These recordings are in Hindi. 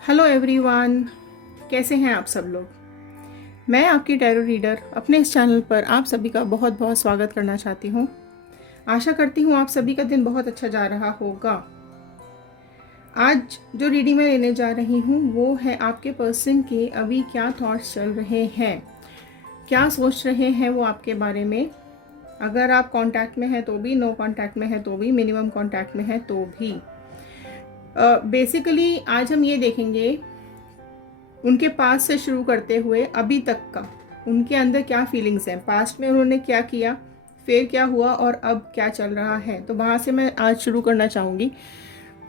हेलो एवरीवन, कैसे हैं आप सब लोग। मैं आपकी टैरो रीडर अपने इस चैनल पर आप सभी का बहुत बहुत स्वागत करना चाहती हूँ। आशा करती हूँ आप सभी का दिन बहुत अच्छा जा रहा होगा। आज जो रीडिंग मैं लेने जा रही हूँ वो है आपके पर्सन के अभी क्या थॉट्स चल रहे हैं, क्या सोच रहे हैं वो आपके बारे में। अगर आप कांटेक्ट में हैं तो भी, नो कांटेक्ट में है तो भी, मिनिमम कांटेक्ट में है तो भी। बेसिकली आज हम ये देखेंगे उनके पास से शुरू करते हुए अभी तक का उनके अंदर क्या फीलिंग्स हैं, पास्ट में उन्होंने क्या किया, फिर क्या हुआ और अब क्या चल रहा है। तो वहाँ से मैं आज शुरू करना चाहूँगी,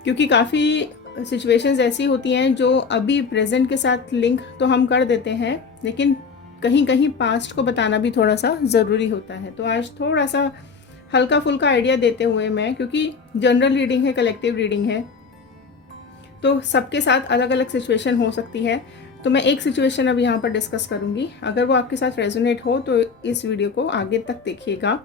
क्योंकि काफ़ी सिचुएशंस ऐसी होती हैं जो अभी प्रेजेंट के साथ लिंक तो हम कर देते हैं, लेकिन कहीं कहीं पास्ट को बताना भी थोड़ा सा ज़रूरी होता है। तो आज थोड़ा सा हल्का फुल्का आइडिया देते हुए मैं, क्योंकि जनरल रीडिंग है, कलेक्टिव रीडिंग है, तो सबके साथ अलग अलग सिचुएशन हो सकती है। तो मैं एक सिचुएशन अब यहाँ पर डिस्कस करूँगी, अगर वो आपके साथ रेजोनेट हो तो इस वीडियो को आगे तक देखिएगा।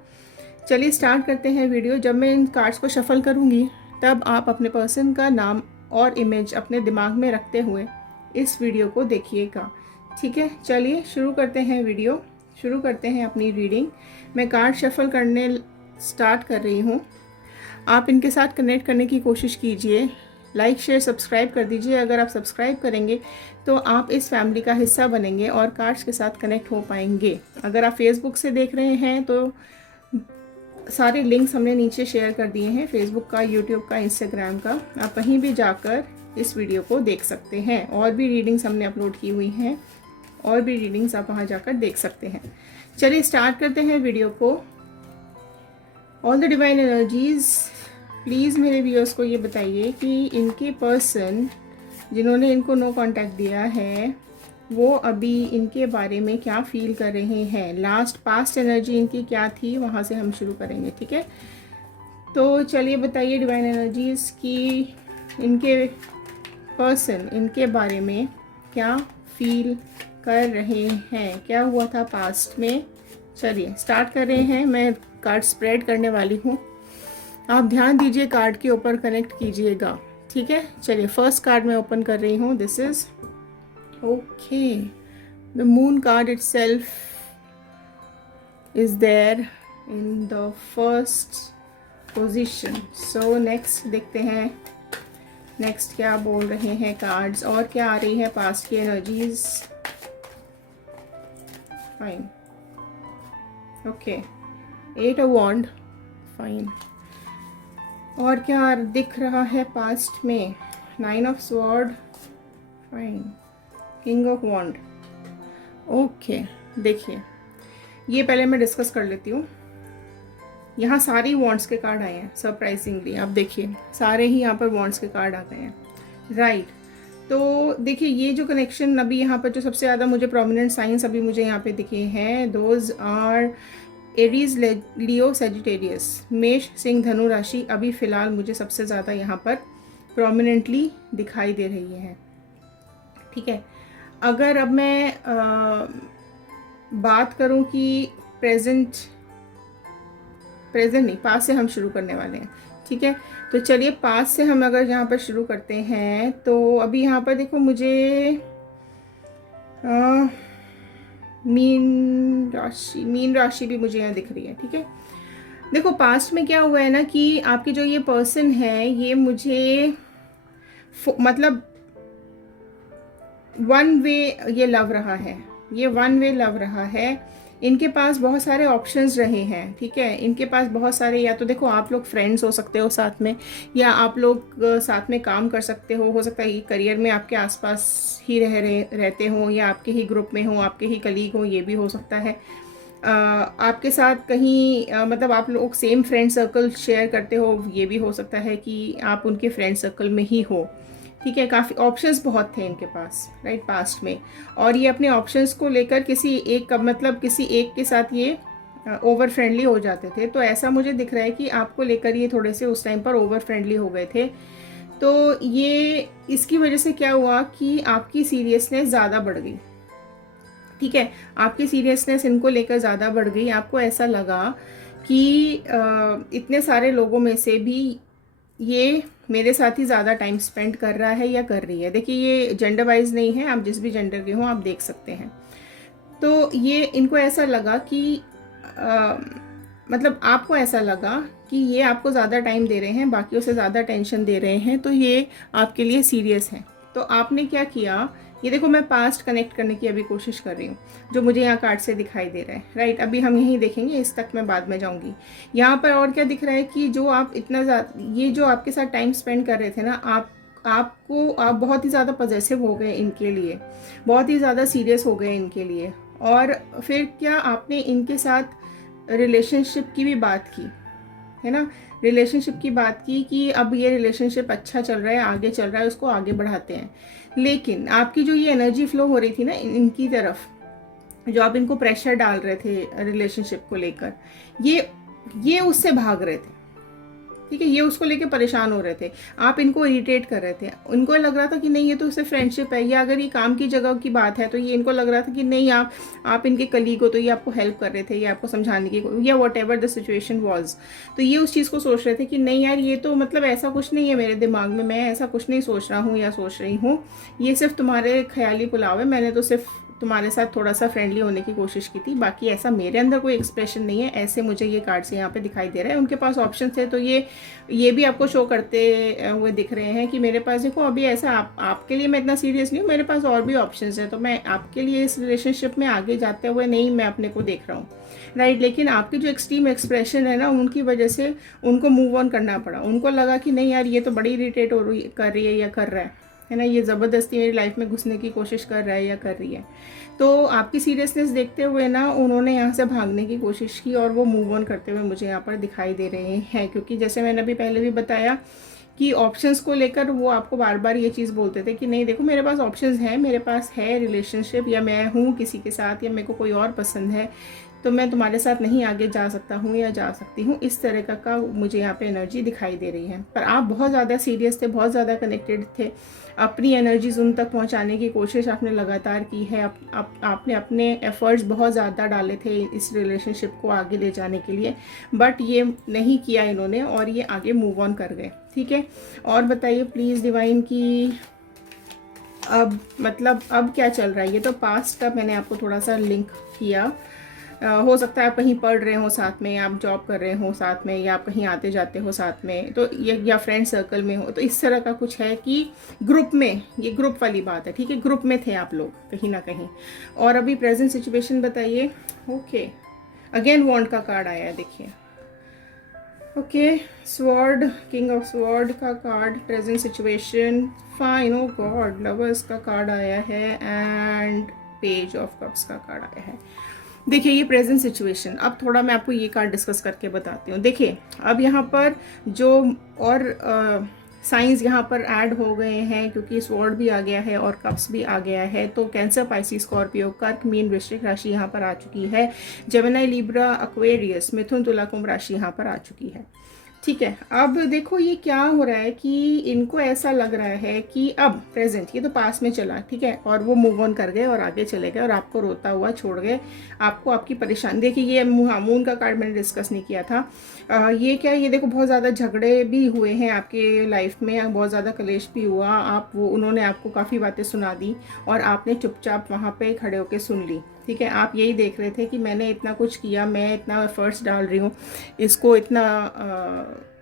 चलिए स्टार्ट करते हैं वीडियो। जब मैं इन कार्ड्स को शफल करूँगी तब आप अपने पर्सन का नाम और इमेज अपने दिमाग में रखते हुए इस वीडियो को देखिएगा, ठीक है। चलिए शुरू करते हैं वीडियो, शुरू करते हैं अपनी रीडिंग। मैं कार्ड शफल करने स्टार्ट कर रही हूँ। आप इनके साथ कनेक्ट करने की कोशिश कीजिए, लाइक शेयर सब्सक्राइब कर दीजिए। अगर आप सब्सक्राइब करेंगे तो आप इस फैमिली का हिस्सा बनेंगे और कार्ड्स के साथ कनेक्ट हो पाएंगे। अगर आप फेसबुक से देख रहे हैं तो सारे लिंक्स हमने नीचे शेयर कर दिए हैं, फेसबुक का, यूट्यूब का, इंस्टाग्राम का। आप कहीं भी जाकर इस वीडियो को देख सकते हैं। और भी रीडिंग्स हमने अपलोड की हुई हैं, और भी रीडिंग्स आप वहाँ जाकर देख सकते हैं। चलिए स्टार्ट करते हैं वीडियो को। All the divine energies, please मेरे व्यूअर्स को ये बताइए कि इनके पर्सन जिन्होंने इनको नो कांटेक्ट दिया है वो अभी इनके बारे में क्या फील कर रहे हैं। लास्ट पास्ट एनर्जी इनकी क्या थी, वहाँ से हम शुरू करेंगे, ठीक है। तो चलिए बताइए डिवाइन एनर्जीज कि इनके पर्सन इनके बारे में क्या फील कर रहे हैं, क्या हुआ था पास्ट में। चलिए स्टार्ट कर रहे हैं। मैं कार्ड स्प्रेड करने वाली हूँ, आप ध्यान दीजिए, कार्ड के ऊपर कनेक्ट कीजिएगा, ठीक है। चलिए फर्स्ट कार्ड मैं ओपन कर रही हूँ। This is okay, the moon card itself is there in the first position. So next देखते हैं, नेक्स्ट क्या बोल रहे हैं कार्ड्स और क्या आ रही है पास्ट की energies. Fine, okay, 8 of wand, fine. और क्या दिख रहा है पास्ट में, 9 of sword, fine, king of wand. Okay, देखिए ये पहले मैं डिस्कस कर लेती हूँ। यहाँ सारी वॉन्ड्स के कार्ड आए हैं सरप्राइजिंगली। आप देखिए सारे ही यहाँ पर वॉन्ड्स के कार्ड आ गए हैं, राइट। तो देखिए ये जो कनेक्शन अभी यहाँ पर जो सबसे ज़्यादा मुझे प्रोमिनेंट साइंस अभी मुझे यहाँ पे दिखे हैं, those are Aries, Leo, Sagittarius, मेष, सिंह, धनु राशि अभी फ़िलहाल मुझे सबसे ज़्यादा यहाँ पर प्रोमिनेंटली दिखाई दे रही है, ठीक है। अगर अब मैं बात करूँ कि प्रेजेंट नहीं, पास से हम शुरू करने वाले हैं, ठीक है। तो चलिए पास से हम अगर यहाँ पर शुरू करते हैं तो अभी यहाँ पर देखो मुझे मीन राशि भी मुझे यहाँ दिख रही है, ठीक है। देखो पास्ट में क्या हुआ है ना कि आपके जो ये पर्सन है ये मुझे मतलब वन वे ये लव रहा है, ये वन वे लव रहा है। इनके पास बहुत सारे ऑप्शंस रहे हैं, ठीक है। इनके पास बहुत सारे, या तो देखो आप लोग फ्रेंड्स हो सकते हो साथ में, या आप लोग साथ में काम कर सकते हो सकता है करियर में आपके आसपास ही रहते हो, या आपके ही ग्रुप में हो, आपके ही कलीग हो, ये भी हो सकता है। आपके साथ कहीं मतलब आप लोग सेम फ्रेंड सर्कल शेयर करते हो, ये भी हो सकता है कि आप उनके फ्रेंड सर्कल में ही हो, ठीक है। काफ़ी ऑप्शंस बहुत थे इनके पास, राइट, पास्ट में। और ये अपने ऑप्शंस को लेकर किसी एक का मतलब किसी एक के साथ ये ओवर फ्रेंडली हो जाते थे। तो ऐसा मुझे दिख रहा है कि आपको लेकर ये थोड़े से उस टाइम पर ओवर फ्रेंडली हो गए थे। तो ये इसकी वजह से क्या हुआ कि आपकी सीरियसनेस ज़्यादा बढ़ गई, ठीक है। आपकी सीरियसनेस इनको लेकर ज़्यादा बढ़ गई। आपको ऐसा लगा कि इतने सारे लोगों में से भी ये मेरे साथ ही ज़्यादा टाइम स्पेंड कर रहा है या कर रही है। देखिए ये जेंडर वाइज नहीं है, आप जिस भी जेंडर के हो आप देख सकते हैं। तो ये इनको ऐसा लगा कि मतलब आपको ऐसा लगा कि ये आपको ज़्यादा टाइम दे रहे हैं, बाकियों से ज़्यादा टेंशन दे रहे हैं, तो ये आपके लिए सीरियस है। तो आपने क्या किया, ये देखो मैं पास्ट कनेक्ट करने की अभी कोशिश कर रही हूँ, जो मुझे यहाँ कार्ड से दिखाई दे रहा है, राइट। अभी हम यहीं देखेंगे, इस तक मैं बाद में जाऊँगी। यहाँ पर और क्या दिख रहा है कि जो आप इतना ज़्यादा, ये जो आपके साथ टाइम स्पेंड कर रहे थे ना, आप बहुत ही ज़्यादा पॉजेसिव हो गए इनके लिए, बहुत ही ज़्यादा सीरियस हो गए इनके लिए। और फिर क्या आपने इनके साथ रिलेशनशिप की भी बात की, है ना, रिलेशनशिप की बात की कि अब ये रिलेशनशिप अच्छा चल रहा है, आगे चल रहा है, उसको आगे बढ़ाते हैं। लेकिन आपकी जो ये एनर्जी फ्लो हो रही थी ना इनकी तरफ, जो आप इनको प्रेशर डाल रहे थे रिलेशनशिप को लेकर, ये उससे भाग रहे थे, ठीक है। ये उसको लेके परेशान हो रहे थे, आप इनको इरिटेट कर रहे थे। उनको लग रहा था कि नहीं ये तो सिर्फ फ्रेंडशिप है, या अगर ये काम की जगह की बात है तो ये इनको लग रहा था कि नहीं आप इनके कलीग हो तो ये आपको हेल्प कर रहे थे, या आपको समझाने की, या what ever the situation was. तो ये उस चीज़ को सोच रहे थे कि नहीं यार ये तो मतलब ऐसा कुछ नहीं है मेरे दिमाग में, मैं ऐसा कुछ नहीं सोच रहा हूँ या सोच रही हूँ, ये सिर्फ तुम्हारे ख्याली पुलाव है, मैंने तो सिर्फ तुम्हारे साथ थोड़ा सा फ्रेंडली होने की कोशिश की थी, बाकी ऐसा मेरे अंदर कोई एक्सप्रेशन नहीं है। ऐसे मुझे ये कार्ड से यहाँ पे दिखाई दे रहा है। उनके पास ऑप्शन थे, तो ये भी आपको शो करते हुए दिख रहे हैं कि मेरे पास देखो अभी ऐसा आपके लिए मैं इतना सीरियस नहीं हूँ, मेरे पास और भी ऑप्शंस है, तो मैं आपके लिए इस रिलेशनशिप में आगे जाते हुए नहीं मैं अपने को देख रहा हूँ, राइट। लेकिन आपके जो एक्सट्रीम एक्सप्रेशन है ना, उनकी वजह से उनको मूव ऑन करना पड़ा। उनको लगा कि नहीं यार ये तो बड़ी इरिटेट हो रही कर रही है या कर रहा है ना, ये ज़बरदस्ती मेरी लाइफ में घुसने की कोशिश कर रहा है या कर रही है। तो आपकी सीरियसनेस देखते हुए ना उन्होंने यहाँ से भागने की कोशिश की, और वो मूव ऑन करते हुए मुझे यहाँ पर दिखाई दे रहे हैं। क्योंकि जैसे मैंने अभी पहले भी बताया कि ऑप्शंस को लेकर वो आपको बार बार ये चीज़ बोलते थे कि नहीं देखो मेरे पास ऑप्शंस हैं, मेरे पास है रिलेशनशिप, या मैं हूँ किसी के साथ, या मेरे को कोई और पसंद है, तो मैं तुम्हारे साथ नहीं आगे जा सकता हूँ या जा सकती हूँ। इस तरह का मुझे यहाँ पे एनर्जी दिखाई दे रही है। पर आप बहुत ज़्यादा सीरियस थे, बहुत ज़्यादा कनेक्टेड थे, अपनी एनर्जीज उन तक पहुँचाने की कोशिश आपने लगातार की है। आपने अपने एफर्ट्स बहुत ज़्यादा डाले थे इस रिलेशनशिप को आगे ले जाने के लिए, बट ये नहीं किया इन्होंने, और ये आगे मूव ऑन कर गए, ठीक है। और बताइए प्लीज़ डिवाइन की अब मतलब अब क्या चल रहा है। ये तो पास्ट का मैंने आपको थोड़ा सा लिंक किया। हो सकता है आप कहीं पढ़ रहे हो साथ में, आप जॉब कर रहे हो साथ में, या आप कहीं आते जाते हो साथ में, तो ये या फ्रेंड सर्कल में हो, तो इस तरह का कुछ है कि ग्रुप में, ये ग्रुप वाली बात है, ठीक है, ग्रुप में थे आप लोग कहीं ना कहीं। और अभी प्रेजेंट सिचुएशन बताइए। ओके, अगेन वॉन्ड का कार्ड आया है, देखिए। Okay, sword, king of sword का कार्ड, प्रेजेंट सिचुएशन, फाइन, ओ गॉड, लवर्स का कार्ड आया है, एंड पेज ऑफ कप्स का कार्ड आया है। देखिए ये प्रेजेंट सिचुएशन, अब थोड़ा मैं आपको ये कार्ड डिस्कस करके बताती हूँ। देखिए अब यहाँ पर जो और साइंस यहाँ पर ऐड हो गए हैं, क्योंकि स्वॉर्ड भी आ गया है और कप्स भी आ गया है। तो कैंसर, पाइसिस, स्कॉर्पियो, कर्क, मीन, वृश्चिक राशि यहाँ पर आ चुकी है। जेमिनी, लिब्रा, एक्वेरियस, मिथुन, तुला, कुंभ राशि यहाँ पर आ चुकी है, ठीक है। अब देखो ये क्या हो रहा है कि इनको ऐसा लग रहा है कि अब प्रेजेंट, ये तो पास में चला, ठीक है, और वो मूव ऑन कर गए और आगे चले गए और आपको रोता हुआ छोड़ गए, आपको आपकी परेशानी। देखिए ये मून का कार्ड मैंने डिस्कस नहीं किया था। ये क्या, ये देखो बहुत ज़्यादा झगड़े भी हुए हैं आपके लाइफ में, बहुत ज़्यादा कलेश भी हुआ, उन्होंने आपको काफ़ी बातें सुना दी और आपने चुपचाप वहाँ पे खड़े होकर सुन ली, ठीक है। आप यही देख रहे थे कि मैंने इतना कुछ किया, मैं इतना एफर्ट्स डाल रही हूँ, इसको इतना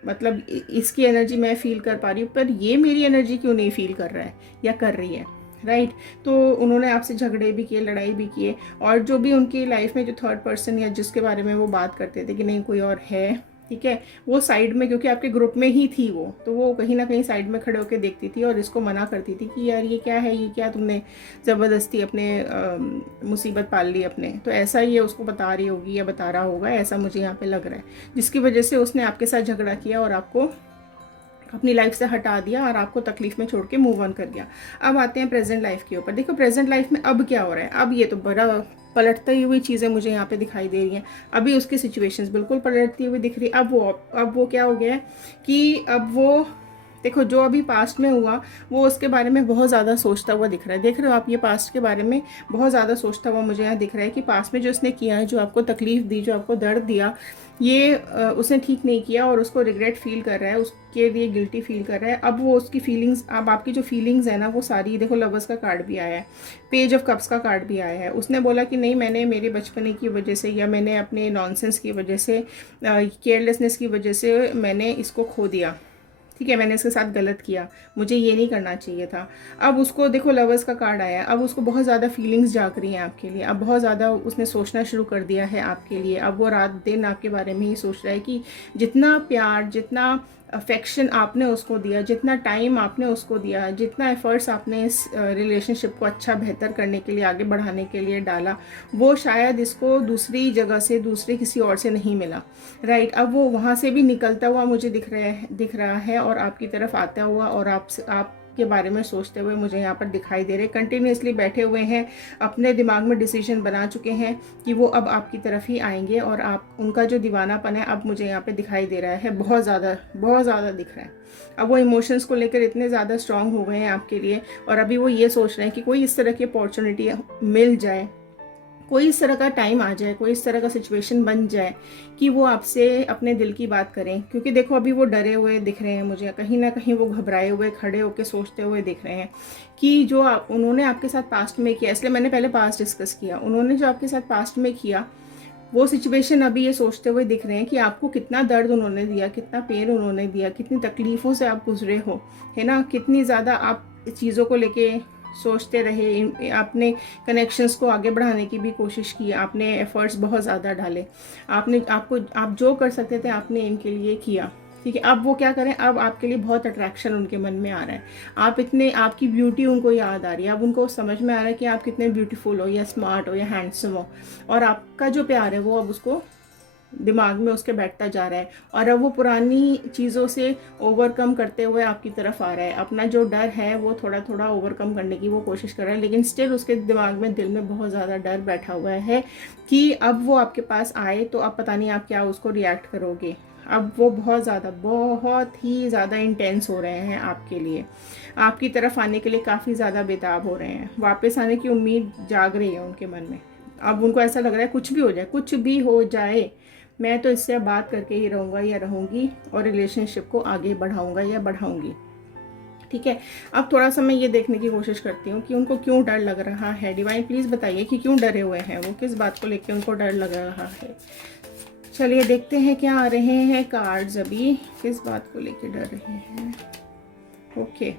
मतलब इसकी एनर्जी मैं फील कर पा रही हूँ, पर ये मेरी एनर्जी क्यों नहीं फील कर रहा है या कर रही है, राइट। तो उन्होंने आपसे झगड़े भी किए, लड़ाई भी किए, और जो भी उनकी लाइफ में जो थर्ड पर्सन या जिसके बारे में वो बात करते थे कि नहीं कोई और है, ठीक है, वो साइड में, क्योंकि आपके ग्रुप में ही थी वो, तो वो कहीं ना कहीं साइड में खड़े होकर देखती थी और इसको मना करती थी कि यार ये क्या है, ये क्या तुमने ज़बरदस्ती अपने मुसीबत पाल ली अपने। तो ऐसा ये उसको बता रही होगी या बता रहा होगा, ऐसा मुझे यहाँ पे लग रहा है, जिसकी वजह से उसने आपके साथ झगड़ा किया और आपको अपनी लाइफ से हटा दिया और आपको तकलीफ में छोड़ के मूव ऑन कर गया। अब आते हैं प्रेजेंट लाइफ के ऊपर। देखो प्रेजेंट लाइफ में अब क्या हो रहा है, अब ये तो बड़ा पलटती हुई चीज़ें मुझे यहाँ पे दिखाई दे रही हैं। अभी उसकी सिचुएशंस बिल्कुल पलटती हुई दिख रही है। अब वो क्या हो गया है कि अब वो देखो जो अभी पास्ट में हुआ वो उसके बारे में बहुत ज़्यादा सोचता हुआ दिख रहा है। देख रहे हो आप, ये पास्ट के बारे में बहुत ज़्यादा सोचता हुआ मुझे यहाँ दिख रहा है कि पास्ट में जो उसने किया है, जो आपको तकलीफ़ दी, जो आपको दर्द दिया, ये उसने ठीक नहीं किया और उसको रिग्रेट फील कर रहा है, उसके लिए गिल्टी फील कर रहा है। अब वो उसकी फीलिंग्स, अब आपकी जो फीलिंग्स है ना वो सारी, देखो लवर्स का कार्ड भी आया है, पेज ऑफ कप्स का कार्ड भी आया है। उसने बोला कि नहीं, मैंने मेरे बचपने की वजह से या मैंने अपने नॉनसेंस की वजह से, केयरलेसनेस की वजह से मैंने इसको खो दिया, ठीक है, मैंने इसके साथ गलत किया, मुझे ये नहीं करना चाहिए था। अब उसको देखो लवर्स का कार्ड आया, अब उसको बहुत ज़्यादा फीलिंग्स जाग रही हैं आपके लिए, अब बहुत ज़्यादा उसने सोचना शुरू कर दिया है आपके लिए। अब वो रात दिन आपके बारे में ही सोच रहा है कि जितना प्यार, जितना अफेक्शन आपने उसको दिया, जितना टाइम आपने उसको दिया, जितना एफर्ट्स आपने इस रिलेशनशिप को अच्छा बेहतर करने के लिए, आगे बढ़ाने के लिए डाला, वो शायद इसको दूसरी जगह से, दूसरे किसी और से नहीं मिला। राइट, अब वो वहाँ से भी निकलता हुआ मुझे दिख रहा है और आपकी तरफ आता हुआ और आप के बारे में सोचते हुए मुझे यहाँ पर दिखाई दे रहे। कंटिन्यूसली बैठे हुए हैं, अपने दिमाग में डिसीजन बना चुके हैं कि वो अब आपकी तरफ ही आएंगे और आप, उनका जो दीवानापन है अब मुझे यहाँ पे दिखाई दे रहा है, बहुत ज़्यादा दिख रहा है। अब वो इमोशंस को लेकर इतने ज़्यादा स्ट्रांग हो गए हैं आपके लिए और अभी वो ये सोच रहे हैं कि कोई इस तरह की अपॉर्चुनिटी मिल जाए, कोई इस तरह का टाइम आ जाए, कोई इस तरह का सिचुएशन बन जाए कि वो आपसे अपने दिल की बात करें। क्योंकि देखो अभी वो डरे हुए दिख रहे हैं मुझे, कहीं ना कहीं वो घबराए हुए खड़े होकर सोचते हुए दिख रहे हैं कि जो उन्होंने आपके साथ पास्ट में किया, इसलिए मैंने पहले पास्ट डिस्कस किया, उन्होंने जो आपके साथ पास्ट में किया वो सिचुएशन अभी ये सोचते हुए दिख रहे हैं कि आपको कितना दर्द उन्होंने दिया, कितना पेन उन्होंने दिया, कितनी तकलीफ़ों से आप गुजरे हो, है ना, कितनी ज़्यादा आप चीज़ों को लेके सोचते रहे, आपने कनेक्शंस को आगे बढ़ाने की भी कोशिश की, आपने एफर्ट्स बहुत ज़्यादा डाले, आप जो कर सकते थे आपने इनके लिए किया, ठीक है। अब वो क्या करें, अब आपके लिए बहुत अट्रैक्शन उनके मन में आ रहा है, आपकी ब्यूटी उनको याद आ रही है, अब उनको समझ में आ रहा है कि आप कितने ब्यूटीफुल हो या स्मार्ट हो या हैंडसम हो, और आपका जो प्यार है वो अब उसको दिमाग में उसके बैठता जा रहा है और अब वो पुरानी चीज़ों से ओवरकम करते हुए आपकी तरफ आ रहा है। अपना जो डर है वो थोड़ा थोड़ा ओवरकम करने की वो कोशिश कर रहा है, लेकिन स्टिल उसके दिमाग में, दिल में बहुत ज़्यादा डर बैठा हुआ है कि अब वो आपके पास आए तो अब पता नहीं आप क्या उसको रिएक्ट करोगे। अब वो बहुत ही ज़्यादा इंटेंस हो रहे हैं आपके लिए, आपकी तरफ आने के लिए काफ़ी ज़्यादा बेताब हो रहे हैं, वापस आने की उम्मीद जाग रही है उनके मन में। अब उनको ऐसा लग रहा है कुछ भी हो जाए, कुछ भी हो जाए, मैं तो इससे बात करके ही रहूँगा या रहूँगी और रिलेशनशिप को आगे बढ़ाऊँगा या बढ़ाऊँगी, ठीक है। अब थोड़ा सा मैं ये देखने की कोशिश करती हूँ कि उनको क्यों डर लग रहा है। डिवाइन प्लीज़ बताइए कि क्यों डरे हुए हैं वो, किस बात को लेकर उनको डर लग रहा है। चलिए देखते हैं क्या आ रहे हैं कार्ड्स, अभी किस बात को लेकर डर रहे हैं। ओके,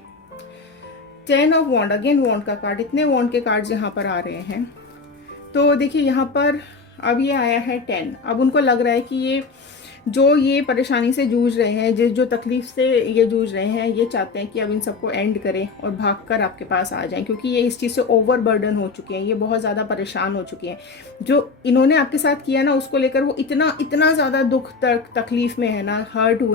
10 ऑफ वॉन्ड, अगेन वॉन्ड का कार्ड, इतने वॉन्ड के कार्ड्स यहाँ पर आ रहे हैं। तो देखिए यहाँ पर अब ये आया है 10। अब उनको लग रहा है कि ये परेशानी से जूझ रहे हैं, जो तकलीफ से ये जूझ रहे हैं, ये चाहते हैं कि अब इन सबको एंड करें और भागकर आपके पास आ जाएं, क्योंकि ये इस चीज़ से ओवरबर्डन हो चुके हैं, ये बहुत ज़्यादा परेशान हो चुके हैं। जो इन्होंने आपके साथ किया ना उसको लेकर वो इतना ज़्यादा दुख तकलीफ में है ना, हर्ट हो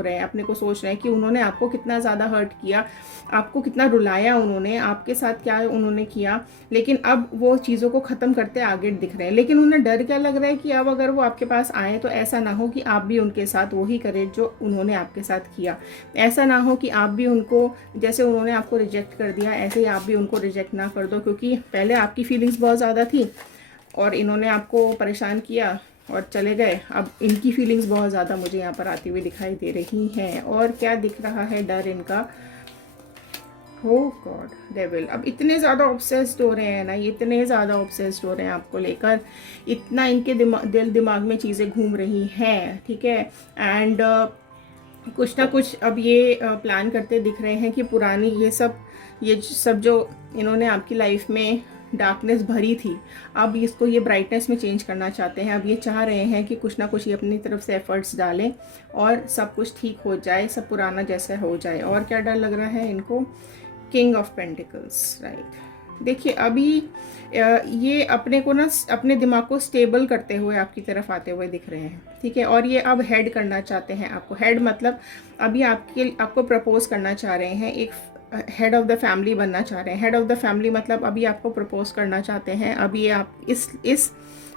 रहे हैं, अपने को सोच रहे हैं कि उन्होंने आपको कितना ज़्यादा हर्ट किया, आपको कितना रुलाया उन्होंने, आपके साथ क्या उन्होंने किया, लेकिन अब वो चीज़ों को ख़त्म करते आगे दिख रहे हैं। लेकिन उन्हें डर क्या लग रहा है कि अब अगर वो आपके पास आए तो ऐसा ना हो कि आप भी उनके साथ वही करें जो उन्होंने आपके साथ किया, ऐसा ना हो कि आप भी उनको, जैसे उन्होंने आपको रिजेक्ट कर दिया ऐसे ही आप भी उनको रिजेक्ट ना कर दो, क्योंकि पहले आपकी फीलिंग्स बहुत ज़्यादा थी और इन्होंने आपको परेशान किया और चले गए, अब इनकी फीलिंग्स बहुत ज़्यादा मुझे यहाँ पर आती हुई दिखाई दे रही हैं। और क्या दिख रहा है, डर इनका, हो गॉड, डेविल। अब इतने ज़्यादा ऑब्सेस्ड हो रहे हैं ना, ये इतने ज़्यादा ऑब्सेस्ड हो रहे हैं आपको लेकर, इतना इनके दिमाग में चीज़ें घूम रही हैं, ठीक है। एंड कुछ ना कुछ अब ये प्लान करते दिख रहे हैं कि पुरानी ये सब जो इन्होंने आपकी लाइफ में डार्कनेस भरी थी, अब इसको ये ब्राइटनेस में चेंज करना चाहते हैं। अब ये चाह रहे हैं कि कुछ ना कुछ ये अपनी तरफ से एफर्ट्स डालें और सब कुछ ठीक हो जाए, सब पुराना जैसा हो जाए। और क्या डर लग रहा है इनको, किंग ऑफ पेंटिकल्स, राइट। देखिए अभी ये अपने को ना, अपने दिमाग को स्टेबल करते हुए आपकी तरफ आते हुए दिख रहे हैं, ठीक है। और ये अब हेड करना चाहते हैं आपको, हेड मतलब अभी आपको प्रपोज करना चाह रहे हैं, एक हेड ऑफ द फैमिली बनना चाह रहे हैं। हेड ऑफ द फैमिली मतलब अभी आपको प्रपोज करना चाहते हैं। अभी ये आप इस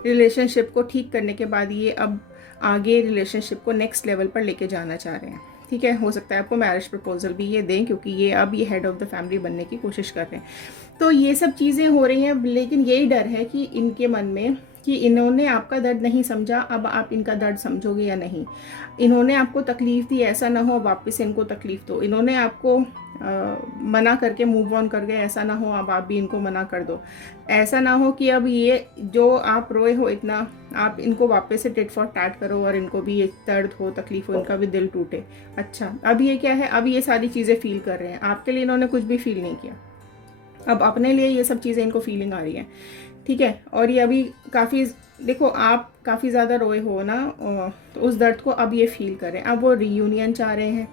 रिलेशनशिप को ठीक करने के बाद ये अब आगे रिलेशनशिप को नेक्स्ट लेवल पर लेके जाना चाह रहे हैं, ठीक है, हो सकता है आपको मैरिज प्रपोजल भी ये दें, क्योंकि ये अब ये हेड ऑफ़ द फैमिली बनने की कोशिश कर रहे हैं। तो ये सब चीज़ें हो रही हैं, लेकिन यही डर है कि इनके मन में कि इन्होंने आपका दर्द नहीं समझा, अब आप इनका दर्द समझोगे या नहीं। इन्होंने आपको तकलीफ़ दी, ऐसा ना हो वापस से इनको तकलीफ़ दो। इन्होंने आपको मना करके मूव ऑन कर गए, ऐसा ना हो अब आप भी इनको मना कर दो। ऐसा ना हो कि अब ये जो आप रोए हो इतना, आप इनको वापस से टिट फॉर टैट करो और इनको भी ये दर्द हो, तकलीफ़ हो, इनका भी दिल टूटे। अच्छा, अब ये क्या है, अब ये सारी चीज़ें फ़ील कर रहे हैं। आपके लिए इन्होंने कुछ भी फ़ील नहीं किया, अब अपने लिए ये सब चीज़ें इनको फीलिंग आ रही है, ठीक है। और ये अभी काफ़ी, देखो आप काफ़ी ज़्यादा रोए हो ना, तो उस दर्द को अब ये फील कर रहे हैं। अब वो रीयूनियन चाह रहे हैं,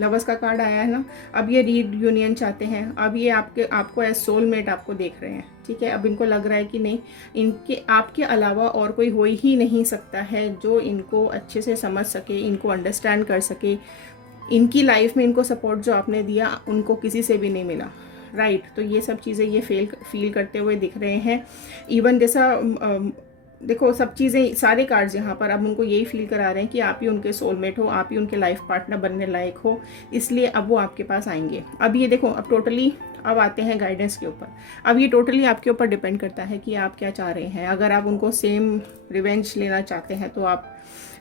लवर्स का कार्ड आया है ना, अब ये रीयूनियन चाहते हैं। अब ये आपको एज सोलमेट आपको देख रहे हैं, ठीक है। अब इनको लग रहा है कि नहीं, इनके आपके अलावा और कोई हो ही नहीं सकता है जो इनको अच्छे से समझ सके, इनको अंडरस्टैंड कर सके। इनकी लाइफ में इनको सपोर्ट जो आपने दिया उनको किसी से भी नहीं मिला, राइट। तो ये सब चीज़ें ये फील करते हुए दिख रहे हैं। इवन जैसा देखो सब चीज़ें, सारे कार्ड्स यहाँ पर अब उनको यही फील करा रहे हैं कि आप ही उनके सोलमेट हो, आप ही उनके लाइफ पार्टनर बनने लायक हो, इसलिए अब वो आपके पास आएंगे। अब ये देखो, अब टोटली अब आते हैं गाइडेंस के ऊपर। अब ये टोटली आपके ऊपर डिपेंड करता है कि आप क्या चाह रहे हैं। अगर आप उनको सेम रिवेंज लेना चाहते हैं तो आप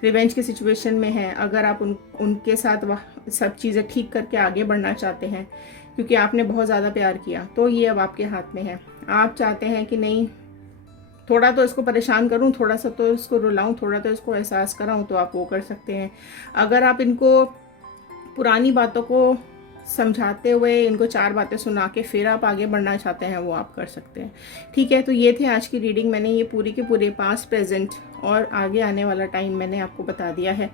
रिवेंज की सिचुएशन में हैं। अगर आप उनके साथ सब चीज़ें ठीक करके आगे बढ़ना चाहते हैं, क्योंकि आपने बहुत ज़्यादा प्यार किया, तो ये अब आपके हाथ में है। आप चाहते हैं कि नहीं, थोड़ा तो इसको परेशान करूं, थोड़ा सा तो इसको रुलाऊं, थोड़ा तो इसको एहसास कराऊं, तो आप वो कर सकते हैं। अगर आप इनको पुरानी बातों को समझाते हुए इनको 4 बातें सुना के फिर आप आगे बढ़ना चाहते हैं, वो आप कर सकते हैं, ठीक है। तो ये थे आज की रीडिंग। मैंने ये पूरी के पूरे पास्ट, प्रेजेंट और आगे आने वाला टाइम मैंने आपको बता दिया है।